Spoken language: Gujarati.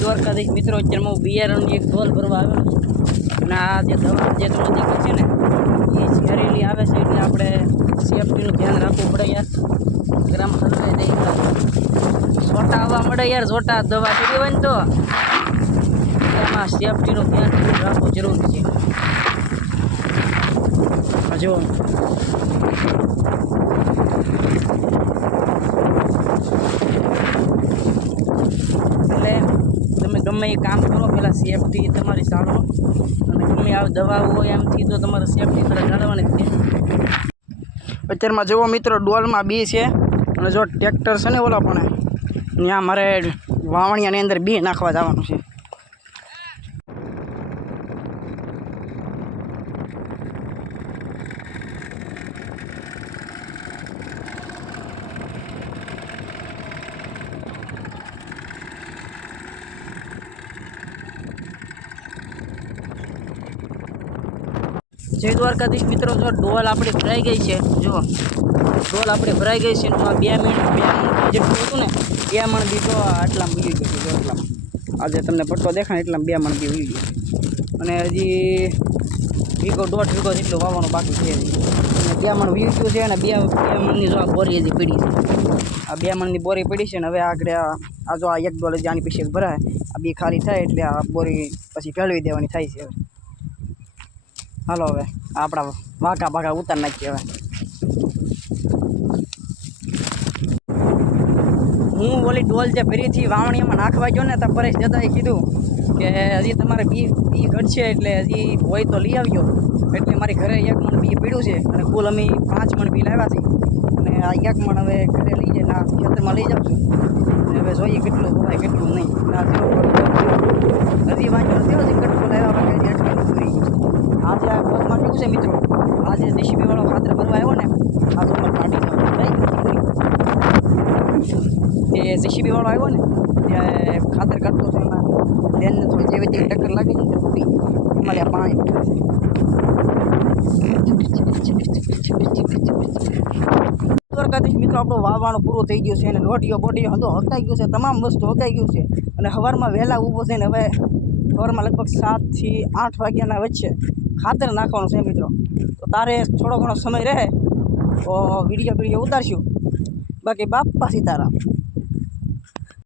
દ્વારકાધીશ મિત્રો, અત્યારે હું બિયારણની એક ઢોલ ભરવા આવેલો છું અને આ જે દવા જે તમને દેખાય છે ને એ ઝેરીલી આવે છે, એટલે આપણે સેફટીનું ધ્યાન રાખવું પડે યાર. ગ્રામ હલવાઈ દઈ છોટા આવવા મળે યાર, છોટા દવા કરી હોય ને તો એમાં સેફટીનું ધ્યાન રાખવું જરૂરી છે. જો એટલે તમે ગમે એ કામ કરો પહેલાં સેફટી તમારી સારો, અને ગમે આવી દવા હોય એમથી તો તમારે સેફટી પહેલાં જાળવવાની જ છે. અત્યારમાં જુઓ મિત્રો, ડોલમાં બી છે અને જો ટ્રેક્ટર છે ને ઓલા પણ ત્યાં મારે વાવણીયાની અંદર બી નાખવા જવાનું છે. જય દ્વારકાધીશ મિત્રો, જો ડોલ આપણી ભરાઈ ગઈ છે. જો ડોલ આપણી ભરાઈ ગઈ છે. 2 મિનિટ જેટલું હતું ને 2 મણ બી તો આટલામાં બીજી ગયું છે. એટલામાં આજે તમને પટ્ટો દેખાય એટલામાં 2 મણ બી ઉઈ ગયું, અને હજી વીઘો 1.5 વીઘો જેટલું વાવવાનું બાકી છે. અને 2 મણ વી ગયું છે, અને 2 મણની જો આ બોરી હજી પડી છે. આ 2 મણની બોરી પડી છે ને હવે આગળ આ જો આ 1 ડોલ હજી આની પછી ભરાય, આ બી ખાલી થાય એટલે આ બોરી પછી ભેળવી દેવાની થાય છે. હવે હાલો, હવે આપણા વાંકા ભાગા ઉતાર નાખીએ. હવે હું ઓલી ડોલ જે ભરીથી વાવણીમાં નાખવા ગયો ને તો પરેશ દાદાએ કીધું કે હજી તમારે બી ઘટશે, એટલે હજી હોય તો લઈ આવજો. એટલે મારી ઘરે 1 મણ બી પડ્યું છે, અને કુલ અમે 5 મણ બી લાવ્યા છીએ. અને આ 1 મણ હવે ઘરે લઈ જાય ના ખેતરમાં લઈ જાઉં છું. અને હવે જોઈએ કેટલું હોય કેટલું નહીં. હજી વાંચો થયો છે કટકો લાવ્યા વગર એટલું પૂરી ગયું. આજે આ ખોદમાં કેવું છે મિત્રો, આજે JCB વાળો ખાતર ભરવા આવ્યો ને આ તો અમારે કાઢી જવાનું તે JCB વાળો આવ્યો ને ત્યાં ખાતર કાઢતો હતો, એમાં બેનને થોડી જેવી તેવી ટક્કર લાગી ને તો ફૂટી અમારે આ પાણી ઉતરે છે. દ્વારકાધીશ મિત્રો, આપણું વાવવાનું પૂરું થઈ ગયું છે અને લોટીઓ બોટીઓ હંધો હકાઈ ગયું છે, તમામ વસ્તુ હકાઈ ગયું છે. અને સવારમાં વહેલા ઊભો થઈને હવે સવારમાં લગભગ 7 થી 8 વાગ્યાના વચ્ચે ખાતર નાખવાનું છે મિત્રો. તો તારે થોડો ઘણો સમય રહે તો વિડીયો ઉતારશું. બાકી બાપા સીતારામ.